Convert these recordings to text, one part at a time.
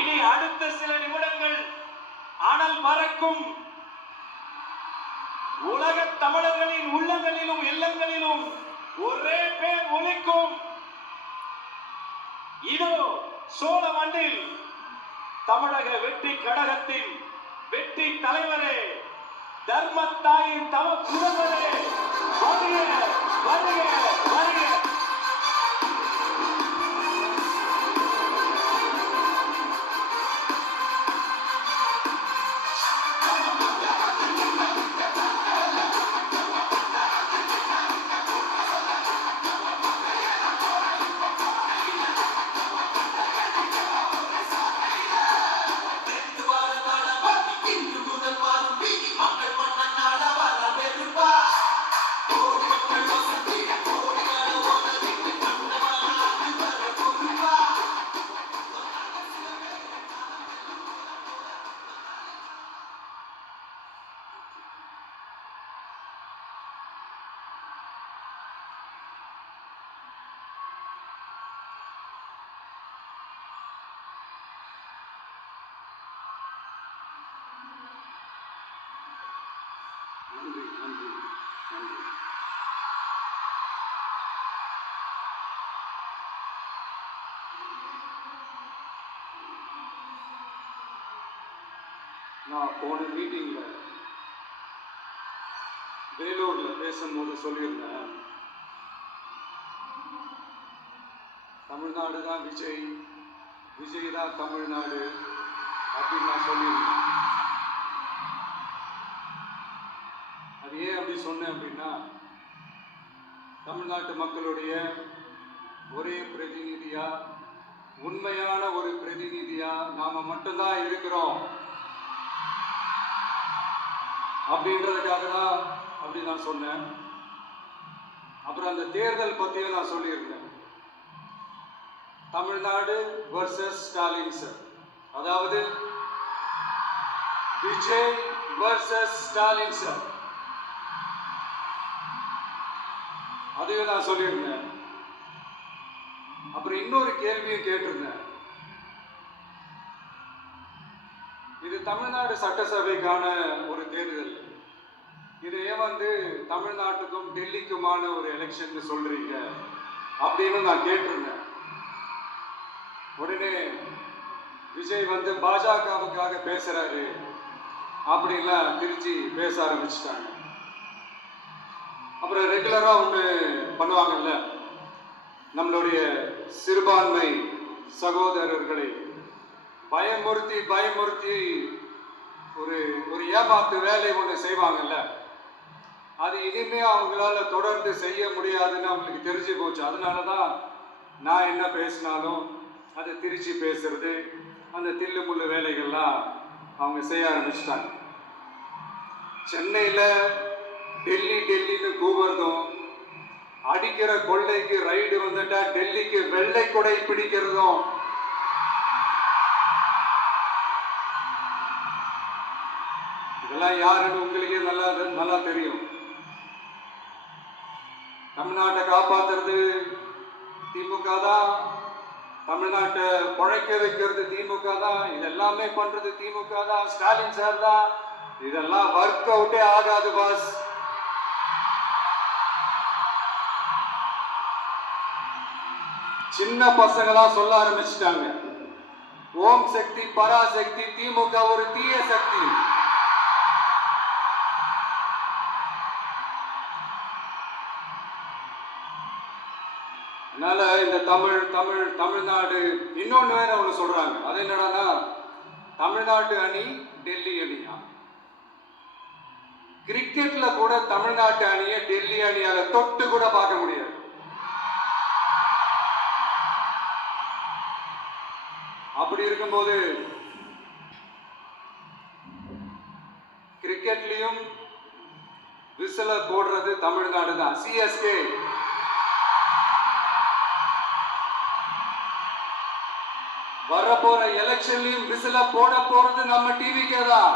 இனி அடுத்த சில நிமிடங்கள் அனல் பறக்கும். உலக தமிழர்களின் உள்ளங்களிலும் இல்லங்களிலும் ஒரே பேர் ஒலிக்கும். இதோ சோழ மண்ணில் தமிழக வெற்றி கழகத்தின் வெற்றி தலைவரே, தர்மத்தாயின் தவ புதல்வரே, வருக வருக வருக. நான் போன மீட்டிங்கில் வேலூரில் பேசும்போது சொல்லியிருந்தேன், தமிழ்நாடு தான் விஜய், விஜய் தான் தமிழ்நாடு அப்படின்னு நான் சொல்லியிருந்தேன். அது ஏன் அப்படி சொன்னேன் அப்படின்னா, தமிழ்நாட்டு மக்களுடைய ஒரே பிரதிநிதியா, உண்மையான ஒரு பிரதிநிதியா நாம மட்டும்தான் இருக்கிறோம் அப்படின்றதுக்காக தான் அப்படி நான் சொன்னேன். அப்புறம் அந்த தேர்தல் பற்றியும் நான் சொல்லியிருந்தேன். தமிழ்நாடு வர்சஸ் ஸ்டாலின் சார், அதாவது விஜய் வர்சஸ் ஸ்டாலின் சார், அதையும் நான் சொல்லியிருந்தேன். அப்புறம் இன்னொரு கேள்வியும் கேட்டிருந்தேன். இது தமிழ்நாடு சட்டசபைக்கான ஒரு தேர்தல், இது ஏன் தமிழ்நாட்டுக்கும் டெல்லிக்குமான ஒரு எலெக்ஷன் சொல்றீங்க அப்படின்னு நான் கேட்டிருந்தேன். உடனே விஜய் பாஜகவுக்காக பேசுறாரு அப்படின்லாம் திருச்சி பேச ஆரம்பிச்சுட்டாங்க. அப்புறம் ரெகுலரா ஒன்று பண்ணுவாங்கல்ல, நம்மளுடைய சிறுபான்மை சகோதரர்களை பயமுறுத்தி பயமுறுத்தி ஒரு ஒரு ஏமாத்து வேலை ஒன்று செய்வாங்கல்ல, அது இனிமே அவங்களால தொடர்ந்து செய்ய முடியாதுன்னு அவங்களுக்கு தெரிஞ்சு போச்சு. அதனால தான் நான் என்ன பேசினாலும் அதை திருச்சி பேசுறது, அந்த தில்லு முள்ளு வேலைகள்லாம் அவங்க செய்ய ஆரம்பிச்சிட்டாங்க. சென்னையில் டெல்லி டெல்லின்னு கூவுறதும், அடிக்கிற கொள்ளைக்கு ரைடு வந்துட்டா டெல்லிக்கு வெள்ளை கொடை பிடிக்கிறதும், இதெல்லாம் யாருன்னு உங்களுக்கே நல்லா தெரியும். தமிழ்நாட்டை காப்பாத்துறது திமுக தான், தமிழ்நாட்டை பழைக்க வைக்கிறது திமுக தான், இதெல்லாமே பண்றது திமுக தான், ஸ்டாலின் சார் தான். இதெல்லாம் ஒர்க் அவுட்டே ஆகாது பாஸ். சின்ன பசங்களா சொல்ல ஆரம்பிச்சுட்டாங்க, ஓம் சக்தி பராசக்தி, திமுக ஒரு தீய சக்தி. அதனால இந்த தமிழ்நாடு இன்னொன்னு வேற ஒண்ணு சொல்றாங்க. அது என்னன்னா, தமிழ்நாட்டு அணி டெல்லி அணியா? கிரிக்கெட்ல கூட தமிழ்நாட்டு அணியை டெல்லி அணியால தொட்டு கூட பார்க்க முடியாது. அப்படி இருக்கும்போது கிரிக்கெட்லயும் விசில போடுறது தமிழ்நாடு தான். சிஎஸ்கே வரப்போற எலெக்ஷன்லயும் விசில போட போறது நம்ம டிவிக்கே தான்.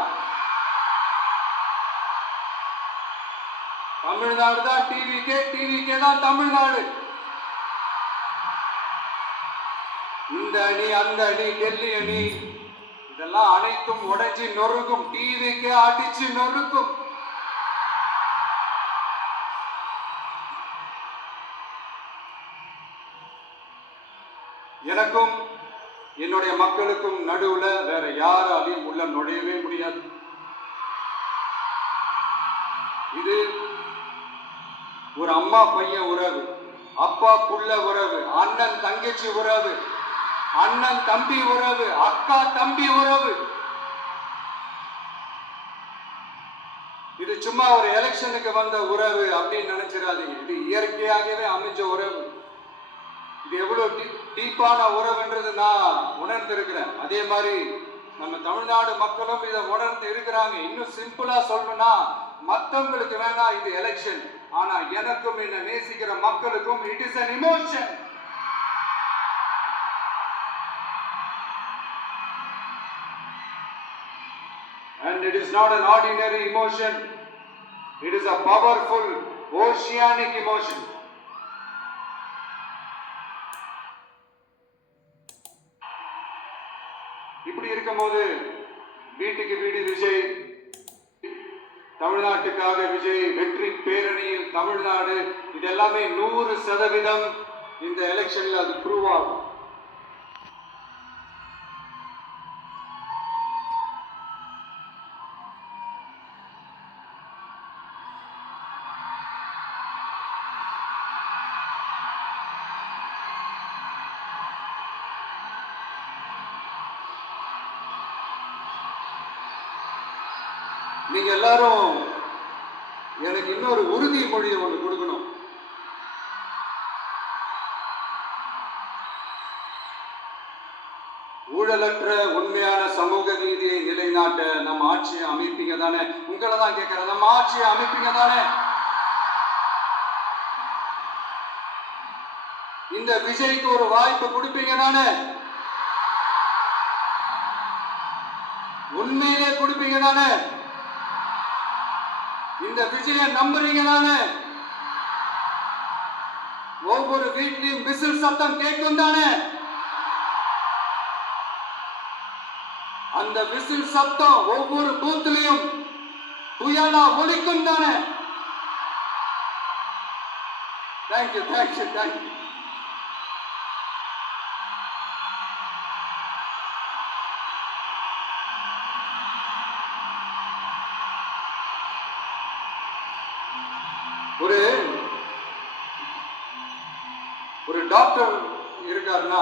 தமிழ்நாடு தான் டிவிக்கே, டிவிக்கே தான் தமிழ்நாடு. இந்த அணி அந்த அணி டெல்லி அணி இதெல்லாம் அனைத்தும் உடைச்சு நொறுக்கும், டிவிக்கு அடிச்சு நொறுக்கும். எனக்கும் என்னுடைய மக்களுக்கும் நடுவுல வேற யாராலையும் உள்ள நுழையவே முடியாது. இது ஒரு அம்மா பையன் உறவு, அப்பா புள்ள உறவு, அண்ணன் தங்கச்சி உறவு, அண்ணன் தம்பி உறவு, அக்கா தம்பி உறவு. இது சும்மா ஒரு எலெக்ஷனுக்கு வந்த உறவு அப்படின்னு நினைச்சிடாதீங்க. இது இயற்கையாகவே அமைஞ்ச உறவு. இது எவ்வளவு டீப்பான உறவுன்றது நான் உணர்ந்திருக்கிறேன். அதே மாதிரி நம்ம தமிழ்நாடு மக்களும் இதை உணர்ந்து இருக்கிறாங்க. இன்னும் சிம்பிளா சொல்லணும்னா, மற்றவங்களுக்கு வேணா இது எலெக்ஷன், ஆனா எனக்கும் என்ன நேசிக்கிற மக்களுக்கும் it is an emotion. And it is not an ordinary emotion. It is a powerful oceanic emotion. இப்படி இருக்கும்போது வீட்டுக்கு வீடு விஜய், தமிழ்நாட்டுக்காக விஜய், வெற்றி பேரணியில் தமிழ்நாடு, இது எல்லாமே 100% இந்த எலெக்ஷன்ல அது ப்ரூவ் ஆகும். நீங்க எல்லாரும் எனக்கு இன்னொரு உறுதிமொழியை ஒன்று கொடுக்கணும். ஊழலற்ற உண்மையான சமூக நீதியை நிலைநாட்ட நம்ம ஆட்சியை அமைப்பீங்க தானே? உங்களை தான் கேட்கிறேன், நம்ம ஆட்சியை அமைப்பீங்க தானே? இந்த விஜய்க்கு ஒரு வாய்ப்பு கொடுப்பீங்க தானே? உண்மையிலே கொடுப்பீங்க தானே? இந்த விஜய நம்புறீங்க தானே? ஒவ்வொரு வீட்லயும் விசில் சத்தம் கேட்கும் தானே? அந்த விசில் சத்தம் ஒவ்வொரு பூத்திலையும் புயலா ஒலிக்கும் தானே? Thank you thank you thank you. ஒரு டாக்டர் இருக்காருன்னா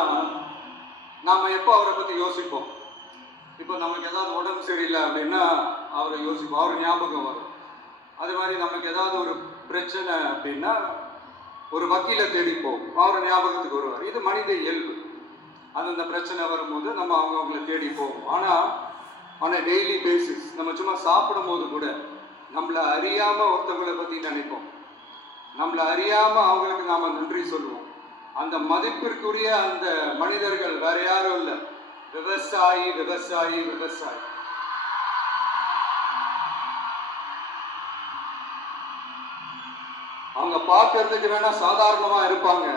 நாம எப்போ அவரை பத்தி யோசிப்போம்? இப்போ நமக்கு ஏதாவது உடம்பு சரியில்லை அப்படின்னா அவரை யோசிப்போம், அவர் ஞாபகம் வரும். அது மாதிரி நமக்கு ஏதாவது ஒரு பிரச்சனை அப்படின்னா ஒரு வக்கீலை தேடிப்போம், அவர் ஞாபகத்துக்கு வருவார். இது மனித இயல்பு. அந்தந்த பிரச்சனை வரும்போது நம்ம அவங்கள தேடி போவோம். ஆனால் டெய்லி பேசிஸ் நம்ம சும்மா சாப்பிடும் போது கூட நம்மளை அறியாம ஒருத்தவங்களை பத்தி நினைப்போம், நம்மளை அறியாம அவங்களுக்கு நாம நன்றி சொல்லுவோம். அந்த மதிப்பிற்குரிய அந்த மனிதர்கள் வேற யாரும் இல்லை, விவசாயி விவசாயி விவசாயி. அவங்க பார்க்கறதுக்கு வேணா சாதாரணமா இருப்பாங்க,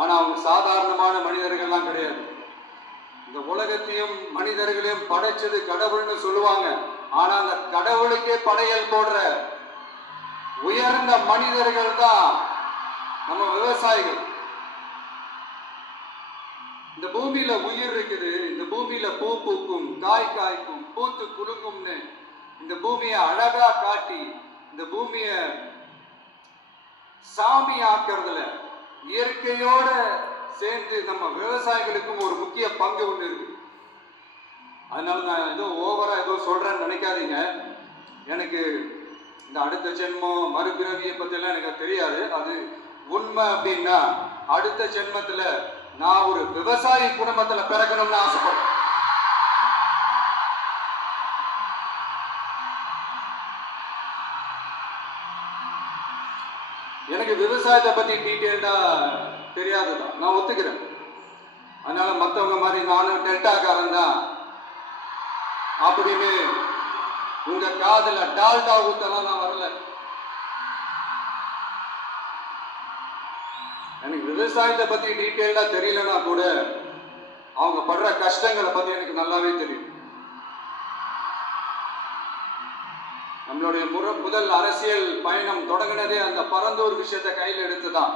ஆனா அவங்க சாதாரணமான மனிதர்கள்லாம் கிடையாது. இந்த உலகத்தையும் மனிதர்களையும் படைச்சது கடவுள்னு சொல்லுவாங்க, ஆனா அந்த கடவுளுக்கே படையல் போடுற உயர்ந்த மனிதர்கள் தான் நம்ம விவசாயிகள். இந்த பூமியில உயிர் இருக்குது, இந்த பூமியில பூ பூக்கும், காய் காய்க்கும், பூத்து குலுங்கும்னு இந்த பூமியை அழகா காட்டி இந்த பூமிய சாமி ஆக்குறதுல இயற்கையோட சேர்ந்து நம்ம விவசாயிகளுக்கும் ஒரு முக்கிய பங்கு ஒன்று இருக்கு. அதனால நான் ஏதோ ஓவரா ஏதோ சொல்றேன்னு நினைக்காதீங்க. எனக்கு இந்த அடுத்த ஜென்மம் மறுபிறவியை பத்தியெல்லாம் எனக்கு தெரியாது. அது உண்மை அப்படின்னா அடுத்த ஜென்மத்துல நான் ஒரு விவசாயி குடும்பத்துல பிறக்கணும்னு ஆசைப்படுறேன். எனக்கு விவசாயத்தை பத்தி டீட்டெயில்டா தெரியாதுதான், நான் ஒத்துக்கிறேன். அதனால மற்றவங்க மாதிரி நானும் டெல்டாக்காரன் தான் அப்படின்னு உங்க காதுல டால்டா ஊத்தலாம் நான் வரல. எனக்கு விவசாயத்தை பத்தி டீட்டெயிலா தெரியலன்னா கூட அவங்க படுற கஷ்டங்களை பத்தி எனக்கு நல்லாவே தெரியும். நம்மளுடைய முதல் அரசியல் பயணம் தொடங்கினதே அந்த பரந்தூர் விஷயத்தை கையில் எடுத்துதான்.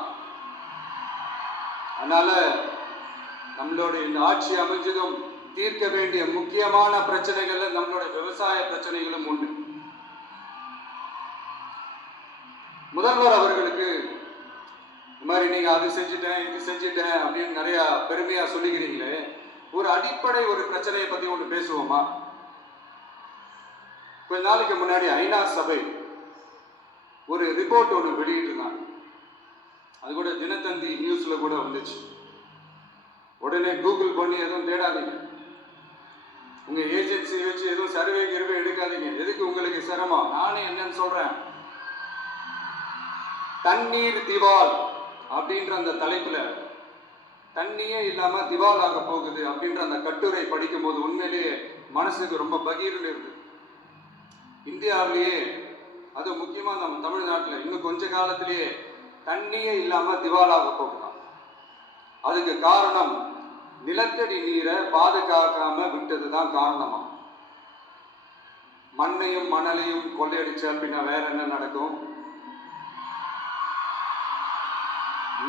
அதனால நம்மளுடைய இந்த ஆட்சி அமைஞ்சதும் தீர்க்க வேண்டிய முக்கியமான பிரச்சனைகள்ல நம்மளுடைய விவசாய பிரச்சனைகளும் ஒண்ணு. முதல்வர் அவர்களுக்கு இந்த மாதிரி நீங்க அது செஞ்சுட்டேன் இது செஞ்சுட்டேன் அப்படின்னு நிறைய பெருமையா சொல்லிக்கிறீங்களே, ஒரு அடிப்படை ஒரு பிரச்சனையை பத்தி ஒண்ணு பேசுவோமா? கொஞ்ச நாளைக்கு முன்னாடி ஐநா சபை ஒரு ரிப்போர்ட் ஒன்று வெளியிட்டிருந்தாங்க. அது கூட தினத்தந்தி நியூஸ்ல கூட வந்துச்சு. உடனே கூகுள் பண்ணி எதுவும் தேடாதீங்க, உங்க ஏஜென்சி வச்சு எதுவும் சர்வே கிருவே எடுக்காதீங்க. எதுக்கு உங்களுக்கு சிரமம்? நானே என்னன்னு சொல்றேன். தண்ணீர் திவால் அப்படின்ற அந்த தலைப்புல தண்ணியே இல்லாம திவால் ஆக போகுது அப்படின்ற அந்த கட்டுரை படிக்கும் போது உண்மையிலேயே மனசுக்கு ரொம்ப பகீர்னு இருக்கு. இந்தியாவிலேயே அது முக்கியமா நம்ம தமிழ்நாட்டில் இன்னும் கொஞ்ச காலத்திலேயே தண்ணியே இல்லாம திவாலாக போகலாம். அதுக்கு காரணம் நிலத்தடி நீரை பாதுகாக்காம விட்டதுதான் காரணமா. மண்ணையும் மணலையும் கொள்ளையடிச்ச அப்படின்னா வேற என்ன நடக்கும்?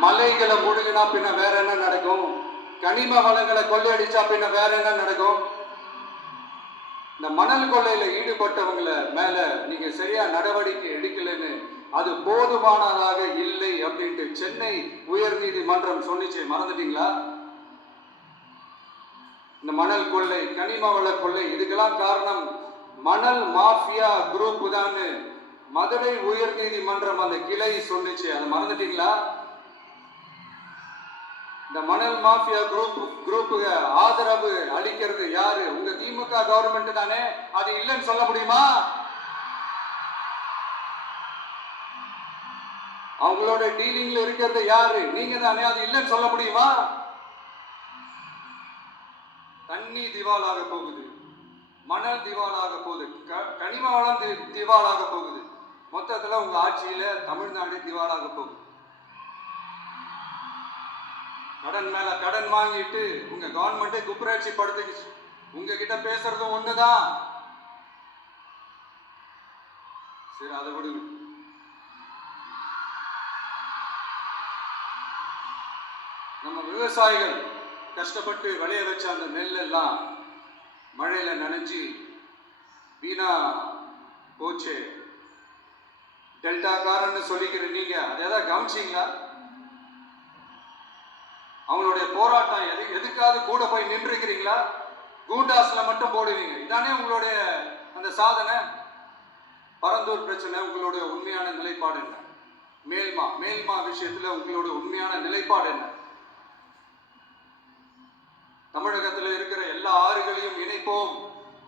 மலைகளை முழுகினா பின்ன வேற என்ன நடக்கும்? கனிம வளங்களை கொள்ளையடிச்சா பின்ன வேற என்ன நடக்கும்? இந்த மணல் கொள்ளையில ஈடுபட்டவங்களை மேல நீங்க சரியா நடவடிக்கை எடுக்கலன்னு அது போதுமானதாக இல்லை அப்படின்ட்டு சென்னை உயர் நீதிமன்றம் சொன்னிச்சு. மறந்துட்டீங்களா? இந்த மணல் கொள்ளை, கனிம வள கொள்ளை, இதுக்கெல்லாம் காரணம் மணல் மாஃபியா குரூப் தான் மதுரை உயர் நீதிமன்றம் அந்த கிளை சொன்னிச்சு. அதை மறந்துட்டீங்களா? இந்த மணல் மாஃபியா குரூப்புக்கு ஆதரவு அளிக்கிறது யாரு? உங்க திமுக கவர்மெண்ட் தானே. அது இல்லைன்னு சொல்ல முடியுமா? அவங்களோட டீலிங்ல இருக்கிறது யாரு? நீங்க தானே. அது இல்லைன்னு சொல்ல முடியுமா? தண்ணி திவாலாக போகுது, மணல் திவாலாக போகுது, கனிம வளம் திவாலாக போகுது. மொத்தத்துல உங்க ஆட்சியில தமிழ்நாடு திவாலாக போகுது. கடன் மேல கடன் வாங்கிட்டு உங்க கவர்மெண்டே குப்புராட்சி படுத்துக்கிச்சு. உங்ககிட்ட பேசுறதும் ஒண்ணுதான். சரி, அதை விடுங்க. நம்ம விவசாயிகள் கஷ்டப்பட்டு விளைய வச்ச அந்த நெல் எல்லாம் மழையில நனைஞ்சி வீணா போச்சு. டெல்டாக்காரன்னு சொல்லிக்கிற நீங்க அதை ஏதாவது கவனிச்சீங்களா? அவங்களுடைய போராட்டம் எதுக்காவது கூட போய் நின்றுக்கிறீங்களா? கூண்டாஸ்ல மட்டும் போடுவீங்க. இதானே உங்களுடைய அந்த சாதனை. பரந்தூர் பிரச்சனை உங்களுடைய உண்மையான நிலைப்பாடு என்ன? மேல்மா விஷயத்துல உங்களுடைய உண்மையான நிலைப்பாடு என்ன? தமிழகத்தில் இருக்கிற எல்லா ஆறுகளையும் இணைப்போம்,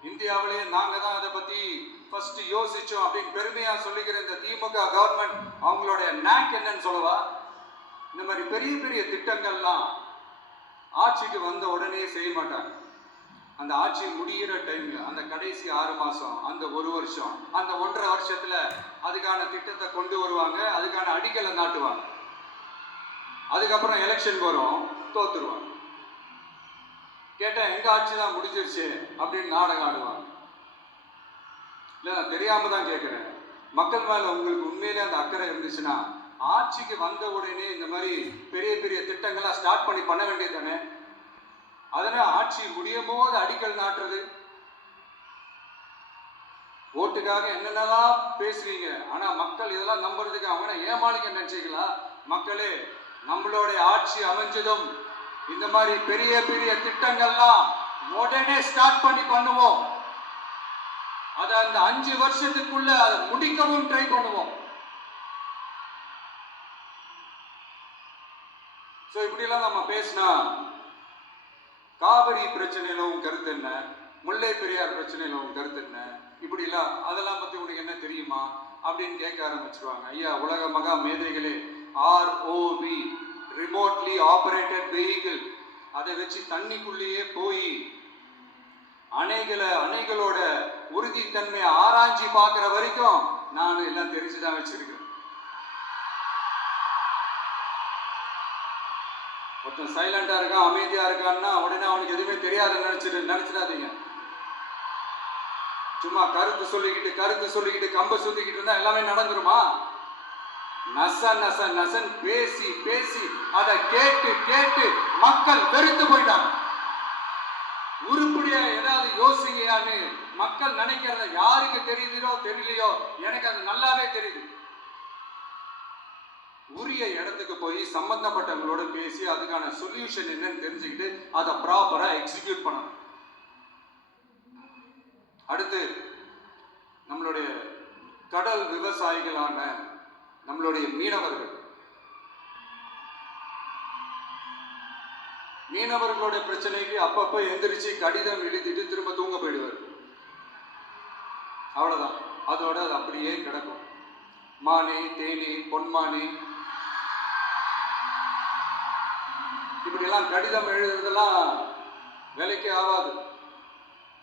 இந்தியாவிலேயே நாங்க தான் அதை பத்தி ஃபர்ஸ்ட் யோசிச்சோம் அப்படின்னு பெருமையா சொல்லிக்கிற இந்த திமுக கவர்மெண்ட் அவங்களுடைய நாக் என்னன்னு சொல்லவா? இந்த மாதிரி பெரிய பெரிய திட்டங்கள்லாம் ஆட்சிக்கு வந்த உடனே செய்ய மாட்டாங்க. அந்த ஆட்சி முடிகிற டைம்ல அந்த கடைசி 6 மாசம், அந்த 1 வருஷம், அந்த 1.5 வருஷத்துல அதுக்கான திட்டத்தை கொண்டு வருவாங்க, அதுக்கான அடிக்கலை நாட்டுவாங்க. அதுக்கப்புறம் எலெக்ஷன் வரும், தோத்துருவாங்க. கேட்டேன், எங்க ஆட்சி தான் முடிஞ்சிருச்சு அப்படின்னு நாடகம் ஆடுவாங்க. இல்ல, நான் தெரியாம தான் கேட்கிறேன். மக்கள் மேல உங்களுக்கு உண்மையிலே அந்த அக்கறை இருந்துச்சுன்னா ஆட்சிக்கு வந்த உடனே இந்த மாதிரி பெரிய பெரிய திட்டங்கள்லாம் ஸ்டார்ட் பண்ண வேண்டியது தானே. அதனால ஆட்சி முடியும் போது அடிக்கல் நாட்டுறது. ஓட்டுக்காக என்னென்னலாம் பேசுவீங்க, ஆனா மக்கள் இதெல்லாம் நம்புறதுக்கு அவங்க ஏமாளிக்க நினைச்சீங்களா? மக்களே, நம்மளுடைய ஆட்சி அமைஞ்சதும் இந்த மாதிரி பெரிய பெரிய திட்டங்கள்லாம் உடனே ஸ்டார்ட் பண்ணுவோம். அதை அந்த 5 வருஷத்துக்குள்ள அதை முடிக்கவும் ட்ரை பண்ணுவோம். இப்படிலாம் நம்ம பேசினா காவிரி பிரச்சனையில உன் கருத்து என்ன, முல்லை பெரியார் பிரச்சனையில உன் கருத்து என்ன, இப்படிலாம் அதெல்லாம் பத்தி உனக்கு என்ன தெரியுமா அப்படின்னு கேட்க ஆரம்பிச்சிருவாங்க. ஐயா, உலக மகா மேதைகளே, ROV, ரிமோட்லி ஆபரேட்டட் வெஹிக்கிள், அதை வச்சு தண்ணிக்குள்ளேயே போய் அணைகளோட உறுதித்தன்மையை ஆராய்ச்சி பார்க்கிற வரைக்கும் நான் எல்லாம் தெரிஞ்சுதான் வச்சிருக்கேன். ஒருத்தன் சைலண்டா இருக்கான், அமைதியா இருக்கான்னா உடனே அவனுக்கு எதுவுமே தெரியாதுன்னு நினைச்சிடாதீங்க. சும்மா கருத்து சொல்லிக்கிட்டு கம்ப சுத்திக்கிட்டு இருந்தா எல்லாமே நடந்துருமா? நச நச நசன் பேசி பேசி அதை கேட்டு மக்கள் வெறுத்து போயிட்டாங்க. உருப்படியா ஏதாவது யோசிங்கயான்னு மக்கள் நினைக்கிறத யாருக்கு தெரியுதோ தெரியலையோ, எனக்கு அது நல்லாவே தெரியுது. உரிய இடத்துக்கு போய் சம்பந்தப்பட்டவங்களோட பேசி அதுக்கான சொல்யூஷன் என்னன்னு தெரிஞ்சுக்கிட்டு அதை ப்ராப்பரா எக்ஸிக்யூட் பண்ணணும். அடுத்து நம்மளுடைய கடல் விவசாயிகளான நம்மளுடைய மீனவர்களுடைய பிரச்சனைக்கு அப்பப்ப எந்திரிச்சு கடிதம் எழுதிட்டு திரும்ப தூங்க போயிடுவார். அவ்வளவுதான், அதோட அது அப்படியே கிடக்கும். மானி, தேனி, பொன்மானி இப்படி எல்லாம் கடிதம் எழுதுறதெல்லாம் வேலைக்கே ஆகாது.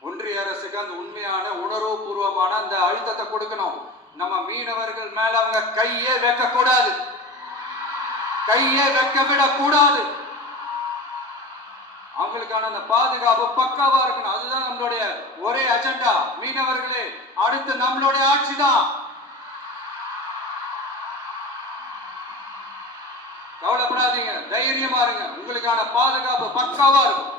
ஒன்றிய அரசுக்கு அந்த உண்மையான உணர்வுபூர்வமான அந்த அழுத்தத்தை கொடுக்கணும். நம்ம மீனவர்கள் மேல அவங்க கையே வைக்க கூடாது, கையே வைக்க விடக்கூடாது. அவங்களுக்கான அந்த பாதுகாப்பு பக்காவா இருக்கணும். அதுதான் நம்மளுடைய ஒரே அஜெண்டா. மீனவர்களே, அடுத்து நம்மளுடைய ஆட்சி தான். கவலைப்படாதீங்க, தைரியமா இருங்க. உங்களுக்கான பாதுகாப்பு பக்காவா இருக்கும்.